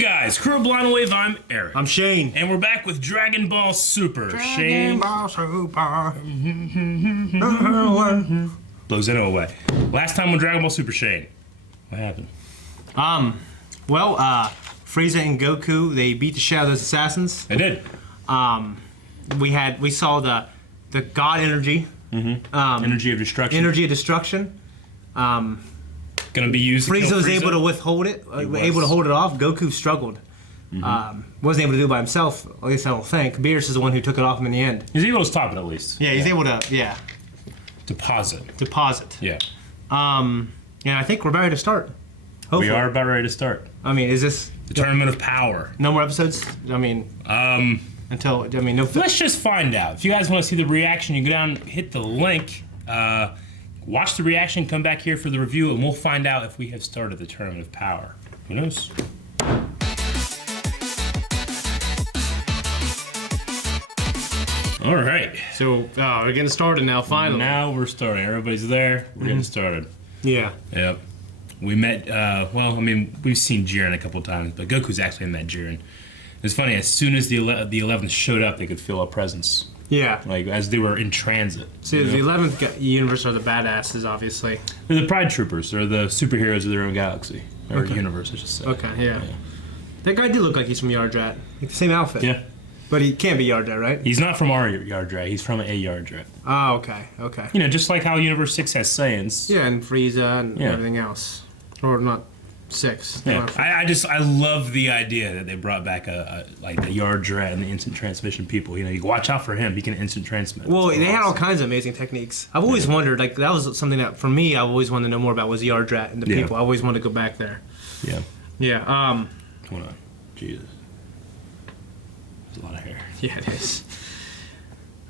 Hey guys, Crew of Blind Wave, I'm Eric. I'm Shane. And we're back with Dragon Ball Super. Dragon Ball Super. Blows it away. Last time on Dragon Ball Super, Shane, what happened? Frieza and Goku, they beat the shit out of those assassins. They did. We saw the God energy. Energy of destruction. Energy of destruction. Gonna be used. Frieza was able to withhold it, able to hold it off. Goku struggled. Wasn't able to do it by himself. At least I don't think. Beerus is the one who took it off him in the end. He's able to stop it at least. Yeah, he's able to. Yeah. Deposit. Yeah. And I think we're about ready to start. Hopefully. We are about ready to start. I mean, is this the Tournament of Power? No more episodes. I mean, no. Let's just find out. If you guys want to see the reaction, you go down, hit the link. Watch the reaction, come back here for the review, and we'll find out if we have started the Tournament of Power. Who knows? All right. So, we're getting started now, finally. Now we're starting. Everybody's there. We're getting started. Yeah. Yep. We met, we've seen Jiren a couple times, but Goku's actually met Jiren. It's funny, as soon as the 11th showed up, they could feel a presence. Yeah. Like, as they were in transit. See, the 11th universe are the badasses, obviously. They're the Pride Troopers. They're the superheroes of their own galaxy. Or universe, I should say. Okay, yeah. That guy did look like he's from Yardrat. Like the same outfit. Yeah. But he can't be Yardrat, right? He's not from our Yardrat. He's from a Yardrat. Oh, okay, okay. You know, just like how Universe 6 has Saiyans. Yeah, and Frieza and everything else. Or not 6. Yeah. I love the idea that they brought back like the Yardrat and the instant transmission people. You know, you watch out for him. He can instant transmit. Well, they had all kinds of amazing techniques. I've always wondered, like, that was something that, for me, I always wanted to know more about was the Yardrat and the people. I always wanted to go back there. Yeah. Yeah, Hold on. Jesus. There's a lot of hair. Yeah, it is.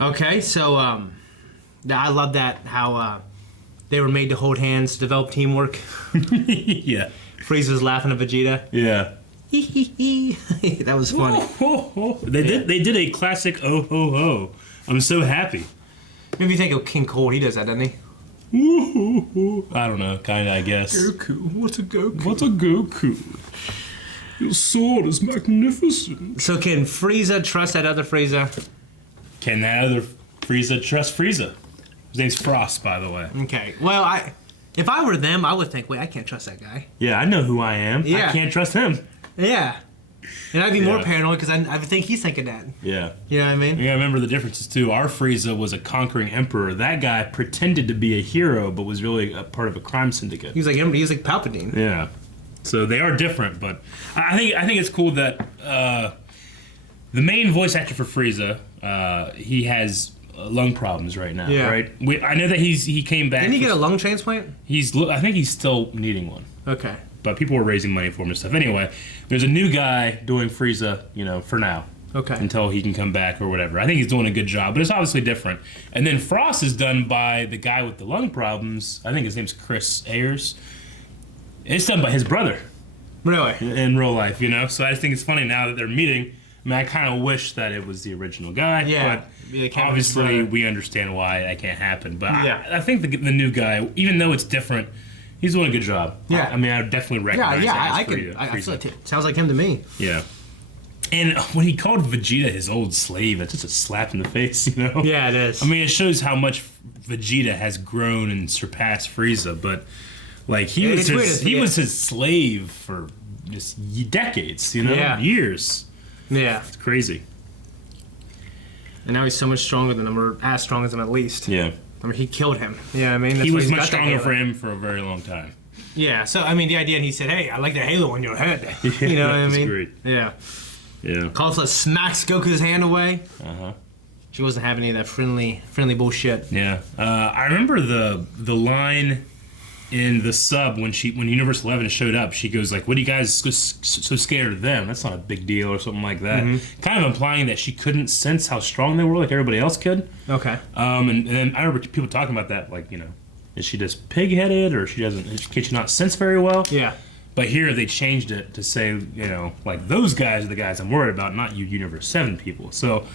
Okay, so, I love that, how, they were made to hold hands, develop teamwork. Yeah. Frieza was laughing at Vegeta. Yeah. That was funny. They did a classic oh ho ho. I'm so happy. Maybe you think of King Cold. He does that, doesn't he? I don't know. Kinda, I guess. Goku. What's a Goku? What a Goku. Your sword is magnificent. So can Frieza trust that other Frieza? Can that other Frieza trust Frieza? His name's Frost, by the way. Okay. Well, if I were them, I would think, wait, I can't trust that guy. Yeah, I know who I am. Yeah. I can't trust him. Yeah. And I'd be more paranoid because I would think he's thinking that. Yeah. You know what I mean? You gotta remember the differences too. Our Frieza was a conquering emperor. That guy pretended to be a hero, but was really a part of a crime syndicate. He was like Palpatine. Yeah. So they are different, but I think it's cool that the main voice actor for Frieza, he has lung problems right now. Yeah. Right. I know that he came back. Didn't he get a lung transplant? I think he's still needing one. Okay. But people were raising money for him and stuff. Anyway, there's a new guy doing Frieza, you know, for now. Okay. Until he can come back or whatever. I think he's doing a good job, but it's obviously different. And then Frost is done by the guy with the lung problems. I think his name's Chris Ayers. It's done by his brother. Really? In real life, you know? So I just think it's funny now that they're meeting. I mean, I kind of wish that it was the original guy. Yeah. But obviously, we understand why that can't happen. But yeah. I think the new guy, even though it's different, he's doing a good job. Yeah. I mean, I would definitely recognize I feel like it sounds like him to me. Yeah. And when he called Vegeta his old slave, it's just a slap in the face, you know? Yeah, it is. I mean, it shows how much Vegeta has grown and surpassed Frieza, but like he was his slave for just decades, you know? Yeah. Years. Yeah. It's crazy. And now he's so much stronger than him, or as strong as him at least. Yeah. I mean, he killed him. Yeah, I mean, that's he was much stronger for him for a very long time. Yeah, so I mean, the idea, and he said, "Hey, I like the halo on your head." You know what I mean? Great. Yeah. Yeah. Caulifla smacks Goku's hand away. Uh-huh. She wasn't having any of that friendly bullshit. Yeah. I remember the line in the sub when Universe 11 showed up. She goes like, "What are you guys so scared of them? That's not a big deal," or something like that. Kind of implying that she couldn't sense how strong they were like everybody else could. Okay. And then I remember people talking about that, like, you know, is she just pig-headed, or can she not sense very well? Yeah. But here they changed it to say, you know, like, those guys are the guys I'm worried about, not you Universe 7 people. So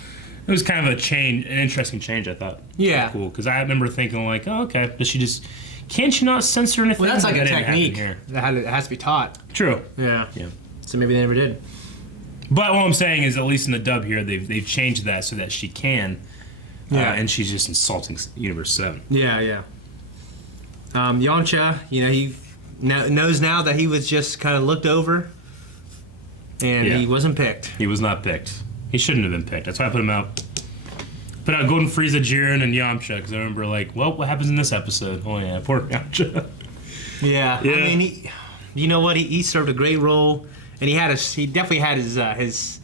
it was kind of an interesting change, I thought. Yeah. Cool, because I remember thinking, like, oh, okay, can't you not censor anything? Well, that's like a technique that has to be taught. True. Yeah. Yeah. So maybe they never did. But what I'm saying is, at least in the dub here, they've changed that so that she can. Yeah. And she's just insulting Universe 7. Yeah. Yamcha, he knows now that he was just kind of looked over, and he wasn't picked. He was not picked. He shouldn't have been picked. That's why I put him out. Put out Golden Frieza, Jiren, and Yamcha, because I remember, what happens in this episode? Oh, yeah, poor Yamcha. Yeah. I mean, you know what? He served a great role, and he definitely had his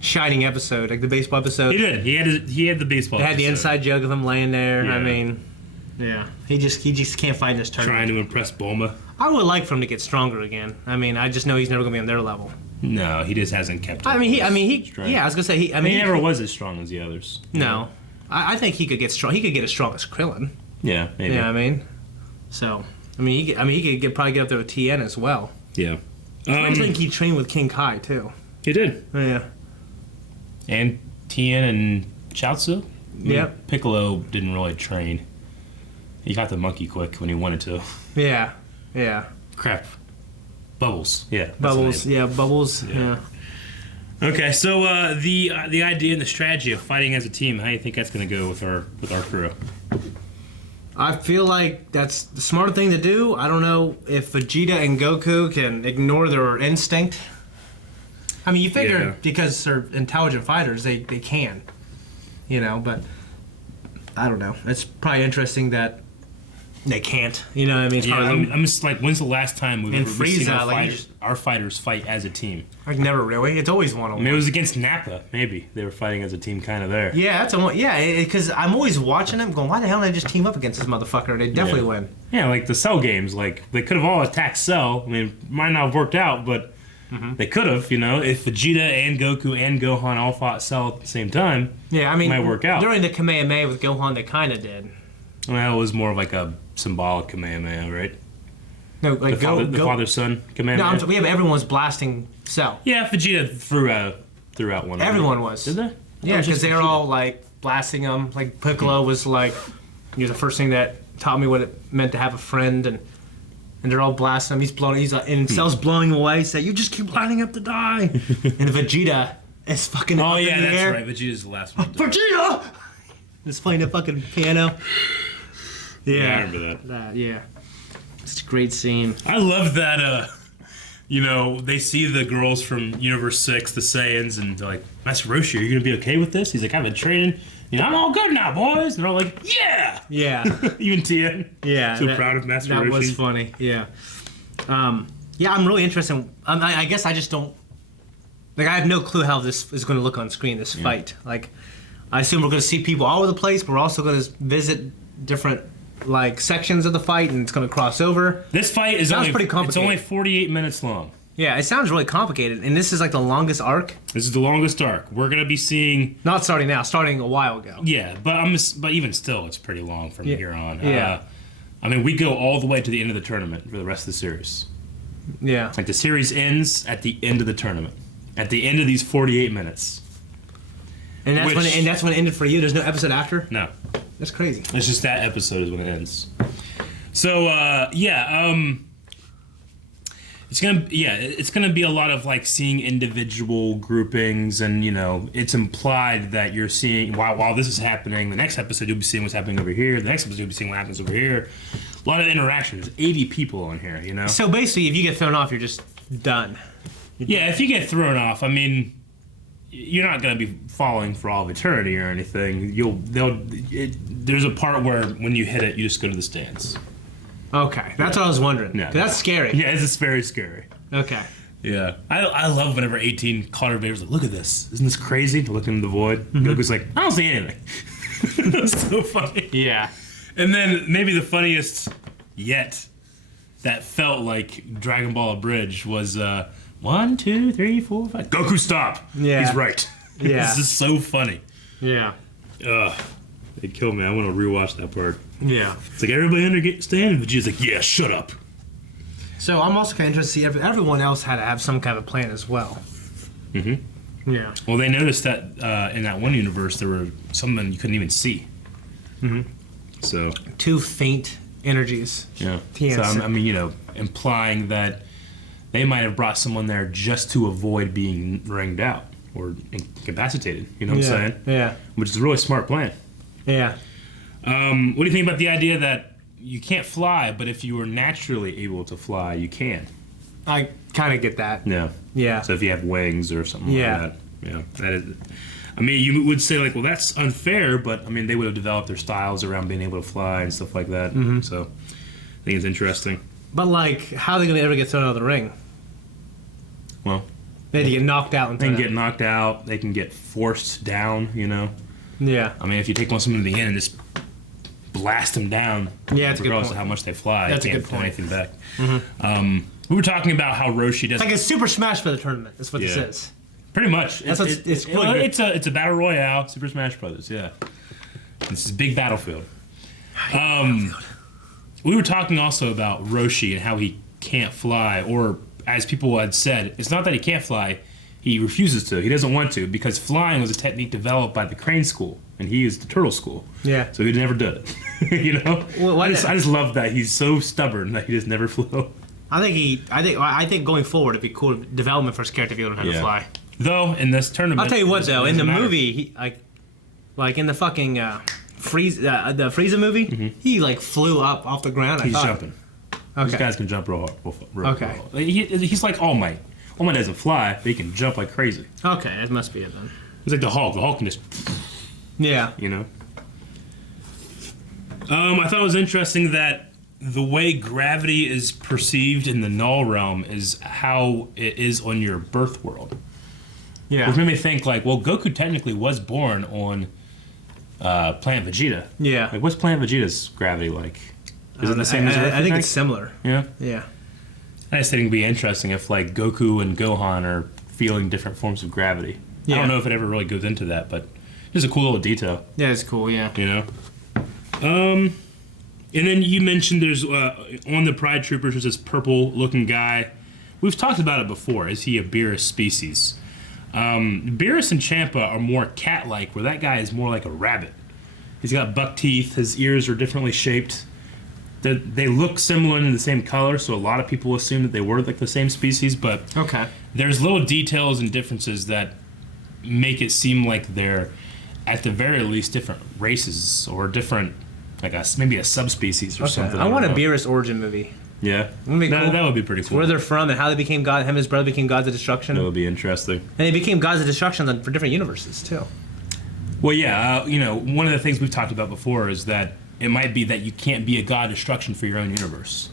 shining episode, like the baseball episode. He did. He had the baseball They had the episode. inside joke of him laying there. Yeah. I mean, he just can't fight in this tournament. Trying to impress Bulma. I would like for him to get stronger again. I mean, I just know he's never going to be on their level. No, he just hasn't kept up. I mean, strength. yeah, I was going to say, he never was as strong as the others. No. I think he could get strong. He could get as strong as Krillin. Yeah, maybe. Yeah, I mean, so he could probably get up there with Tien as well. Yeah. I think he trained with King Kai too. He did. Yeah. And Tien and Chaozu? Yep. Piccolo didn't really train. He got the monkey quick when he wanted to. Yeah. Crap. Bubbles. Yeah. that's Bubbles. the name. Yeah, Bubbles. Yeah. Okay, so the idea and the strategy of fighting as a team, how do you think that's going to go with our crew? I feel like that's the smart thing to do. I don't know if Vegeta and Goku can ignore their instinct. I mean, you figure because they're intelligent fighters, they can. But I don't know. It's probably interesting that they can't. You know what I mean? It's I'm just like, when's the last time we've ever seen Frieza, our fighters fight as a team? Like never really. It's always one on one. Maybe it was against Nappa. Maybe they were fighting as a team, kind of there. Yeah, because I'm always watching them, going, why the hell did I just team up against this motherfucker? They definitely win. Yeah, like the Cell games. Like they could have all attacked Cell. I mean, it might not have worked out, but they could have. If Vegeta and Goku and Gohan all fought Cell at the same time. Yeah, I mean, it might work out. During the Kamehameha with Gohan, they kind of did. Well, it was more of like a symbolic Kamehameha, right? No, like the father-son Kamehameha. No, everyone's blasting Cell. Yeah, Vegeta threw out one. Everyone was. Did they? Yeah, because they were all like blasting him. Like Piccolo was like, you're the first thing that taught me what it meant to have a friend, and they're all blasting him. He's blowing. And Cell's blowing away. Say, you just keep lining up to die. And Vegeta is fucking. Oh up yeah, in the that's air. right. Vegeta's the last one. Vegeta. Just playing the fucking piano. Yeah, I remember that. Yeah, it's a great scene. I love that. They see the girls from Universe 6, the Saiyans, and they're like, Master Roshi, are you gonna be okay with this? He's like, I've been training. I'm all good now, boys. And they're all like, yeah. Yeah. Even Tien. Yeah. So proud of Master Roshi. That was funny. Yeah. I'm really interested. I guess I just don't. Like, I have no clue how this is going to look on screen. This fight. Like, I assume we're going to see people all over the place. But we're also going to visit different sections of the fight, and it's going to cross over. This fight is pretty complicated. It's only 48 minutes long. Yeah, it sounds really complicated, and this is like the longest arc. This is the longest arc. We're gonna be seeing. Not starting now, starting a while ago. Yeah, but even still, it's pretty long from here on. Yeah. We go all the way to the end of the tournament for the rest of the series. Yeah. Like the series ends at the end of the tournament, at the end of these 48 minutes. And that's when it ended for you. There's no episode after. No. That's crazy. It's just that episode is when it ends. So it's gonna be a lot of seeing individual groupings, and it's implied that you're seeing while this is happening, the next episode you'll be seeing what's happening over here. The next episode you'll be seeing what happens over here. A lot of interaction. There's 80 people on here. So basically, if you get thrown off, you're just done. Yeah, if you get thrown off, you're not going to be falling for all of eternity or anything. There's a part where when you hit it, you just go to the stands. Okay, that's what I was wondering. Yeah, that's scary. Yeah, it's very scary. Okay. Yeah, I love whenever 18 Carter Vader's like, look at this, isn't this crazy? To look into the void. Goku's like, I don't see anything. That's so funny. Yeah. And then maybe the funniest yet that felt like Dragon Ball Abridged was 1, 2, 3, 4, 5. Goku, stop! Yeah. He's right. Yeah. This is so funny. Yeah. Ugh. They killed me. I want to rewatch that part. Yeah. It's like, everybody understand? And Vegeta's like, yeah, shut up. So I'm also kind of interested to see everyone else had to have some kind of plan as well. Mm-hmm. Yeah. Well, they noticed that in that one universe, there were something you couldn't even see. Mm-hmm. So. Two faint energies. Yeah. TNC. So, implying that they might have brought someone there just to avoid being ringed out or incapacitated. You know what I'm saying? Yeah. Which is a really smart plan. Yeah. What do you think about the idea that you can't fly, but if you were naturally able to fly, you can? I kind of get that. Yeah. Yeah. So if you have wings or something like that. Yeah. That is. I mean, you would say like, well, that's unfair, but I mean, they would have developed their styles around being able to fly and stuff like that. Mm-hmm. So I think it's interesting. But like, how are they going to ever get thrown out of the ring? Well, they get knocked out. They can get knocked out. They can get forced down. You know. Yeah. I mean, if you take someone to the end and just blast them down, regardless of how much they fly, that's you can't a good point. put anything back. Mm-hmm. We were talking about how Roshi does like a Super Smash Bros. Tournament. That's what this is. Pretty much. It's a battle royale, Super Smash Brothers. Yeah. This is big battlefield. We were talking also about Roshi and how he can't fly, or as people had said, it's not that he can't fly, he refuses to. He doesn't want to, because flying was a technique developed by the Crane School, and he is the Turtle School. Yeah. So he never did it. You know? Well, I just love that he's so stubborn that he just never flew. I think going forward it'd be cool development for his character if he learned how to fly. Though in this tournament, I'll tell you what though, in the movie, he, like in the fucking the Frieza movie, he like flew up off the ground. He's jumping. Okay. These guys can jump real hard. Okay. He's like All Might. All Might doesn't fly, but he can jump like crazy. Okay, that must be it then. He's like the Hulk. The Hulk can just. Yeah. You know. I thought it was interesting that the way gravity is perceived in the Null realm is how it is on your birth world. Yeah. Which made me think, like, well, Goku technically was born on Planet Vegeta. Yeah. Like, what's Planet Vegeta's gravity like? Is it the same as Earth? I think it's similar. Yeah? Yeah. I just think it'd be interesting if, like, Goku and Gohan are feeling different forms of gravity. Yeah. I don't know if it ever really goes into that, but just a cool little detail. Yeah, it's cool, yeah. You know? And then you mentioned there's, on the Pride Troopers, there's this purple-looking guy. We've talked about it before. Is he a Beerus species? Beerus and Champa are more cat-like, where that guy is more like a rabbit. He's got buck teeth. His ears are differently shaped. They look similar and in the same color, so a lot of people assume that they were like the same species, but there's little details and differences that make it seem like they're, at the very least, different races or different, like maybe a subspecies or something. I want a Beerus origin movie. Yeah, cool. That would be pretty cool. Where they're from and how they became God. Him and his brother became gods of destruction. That would be interesting. And they became gods of destruction for different universes too. Well, yeah, one of the things we've talked about before is that it might be that you can't be a god of destruction for your own universe.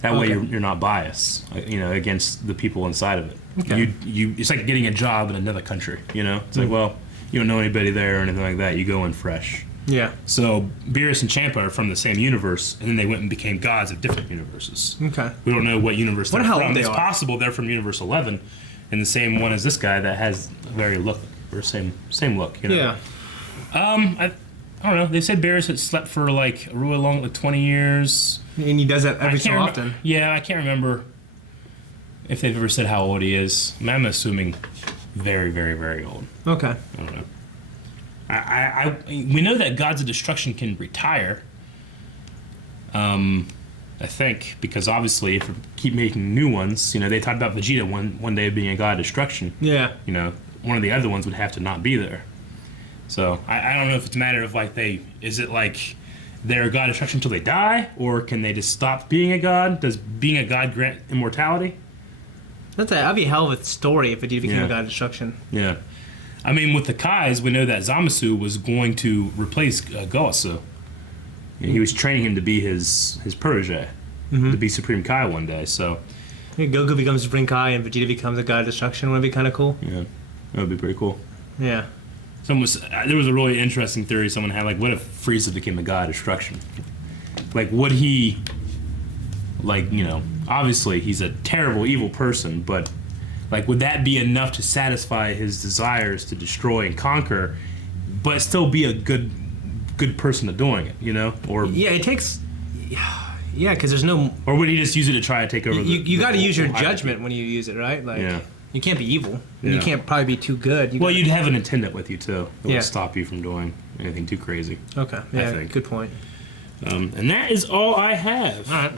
That way, you're not biased, against the people inside of it. Okay. It's like getting a job in another country. It's like, well, you don't know anybody there or anything like that. You go in fresh. Yeah. So Beerus and Champa are from the same universe, and then they went and became gods of different universes. Okay. We don't know what universe they're from. It's possible they're from Universe 11, and the same one as this guy that has very look or same look. Yeah. I don't know. They said Beerus had slept for like a really long, like 20 years. And he does that every so often. Yeah, I can't remember if they've ever said how old he is. I'm assuming very, very, very old. Okay. I don't know. We know that gods of destruction can retire. I think because obviously if we keep making new ones, they talked about Vegeta one day being a god of destruction. Yeah. One of the other ones would have to not be there. So I don't know if it's a matter of is it like they're a god of destruction until they die, or can they just stop being a god? Does being a god grant immortality? That'd be a hell of a story if Vegeta became a god of destruction. Yeah. I mean, with the Kais, we know that Zamasu was going to replace Gowasu. He was training him to be his protege, to be Supreme Kai one day. So Goku becomes Supreme Kai and Vegeta becomes a god of destruction. Wouldn't it be kind of cool? Yeah, that would be pretty cool. Yeah. There was a really interesting theory someone had, like, what if Frieza became a god of destruction? Like, would he, obviously he's a terrible, evil person, but would that be enough to satisfy his desires to destroy and conquer, but still be a good person at doing it, Or it takes, because there's no. Or would he just use it to try to take over? You got to use your judgment when you use it, right? You can't be evil. Yeah. You can't probably be too good. You'd have an attendant with you too. That would stop you from doing anything too crazy. Okay. Yeah. Good point. And that is all I have. All right.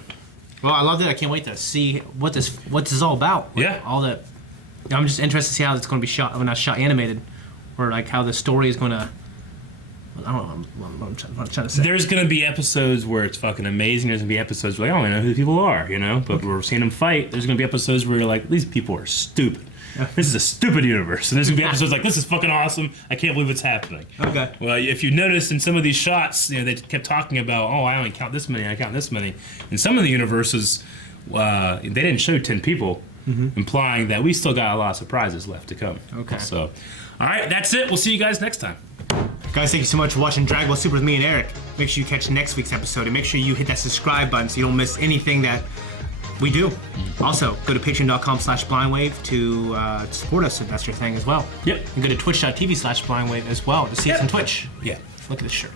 Well, I loved it. I can't wait to see what this is all about. Yeah. All that. I'm just interested to see how it's going to be shot. Well, not shot, animated, or like how the story is going to. I don't know what I'm trying to say. There's gonna be episodes where it's fucking amazing. There's gonna be episodes where like, I don't even know who the people are, you know. But we're seeing them fight. There's gonna be episodes where you're like, these people are stupid. This is a stupid universe. And there's gonna be episodes like, this is fucking awesome. I can't believe it's happening. Okay. Well, if you notice in some of these shots, you know, they kept talking about, oh, I only count this many. I count this many. In some of the universes, they didn't show 10 people, implying that we still got a lot of surprises left to come. Okay. So, all right, that's it. We'll see you guys next time. Guys, thank you so much for watching Dragon Ball Super with me and Eric. Make sure you catch next week's episode, and make sure you hit that subscribe button so you don't miss anything that we do. Also, go to patreon.com/blindwave to support us if that's your thing as well. Yep. And go to twitch.tv/blindwave as well to see us on Twitch. Yeah. Look at this shirt.